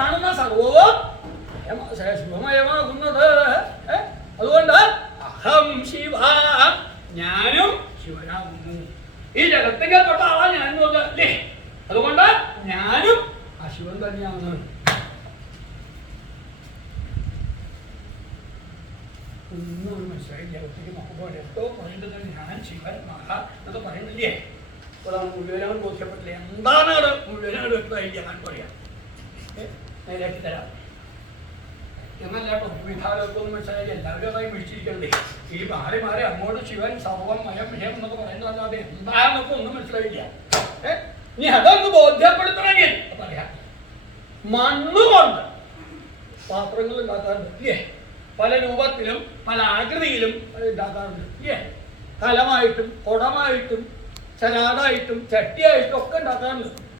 കാണുന്ന സർവവും ശിവമയമാകുന്നത്. അതുകൊണ്ട് അഹം ശിവ, ഞാനും ശിവനാകുന്നു. ഈ ജഗത്തിനെ തൊട്ട ആളാ ഞാൻ അല്ലേ? അതുകൊണ്ട് ഞാനും ആ ശിവൻ തന്നെയാണ്. ഒന്നും മനസ്സിലായി. ജഗത്തേക്ക് നോക്കുമ്പോൾ എന്തോ പറയുന്നത് ഞാൻ ശിവൻ മഹാ എന്നൊക്കെ പറയുന്നില്ലേ? അപ്പോൾ അത് മുഴുവനാണ് ബോധ്യപ്പെട്ടില്ല. എന്താണ് അത് മുഴുവനാണ് വ്യക്തമായില്ല. ഞാൻ പറയാം, നേരാക്കി തരാം എന്നല്ലാട്ടോ. വിധാനത്തൊന്നും മനസ്സിലായി. എല്ലാവരും അതായി വിളിച്ചിരിക്കണ്ടേ. ഈ മാറി മാറി അങ്ങോട്ട് ശിവൻ സർവം മയം വിഷയം എന്നൊക്കെ പറയുന്നതല്ലാതെ എന്താണെന്നൊക്കെ ഒന്നും മനസ്സിലായില്ല. നീ അതൊന്ന് ബോധ്യപ്പെടുത്തണമെങ്കിൽ പറയാം. മണ്ണുകൊണ്ട് പാത്രങ്ങൾ ഉണ്ടാക്കാറുണ്ട് ഇല്ലേ? പല രൂപത്തിലും പല ആകൃതിയിലും ഉണ്ടാക്കാറുണ്ട് ഇല്ലേ? കലമായിട്ടും കുടമായിട്ടും ചരാടായിട്ടും ചട്ടിയായിട്ടും ഒക്കെ ഉണ്ടാക്കാറുണ്ട്.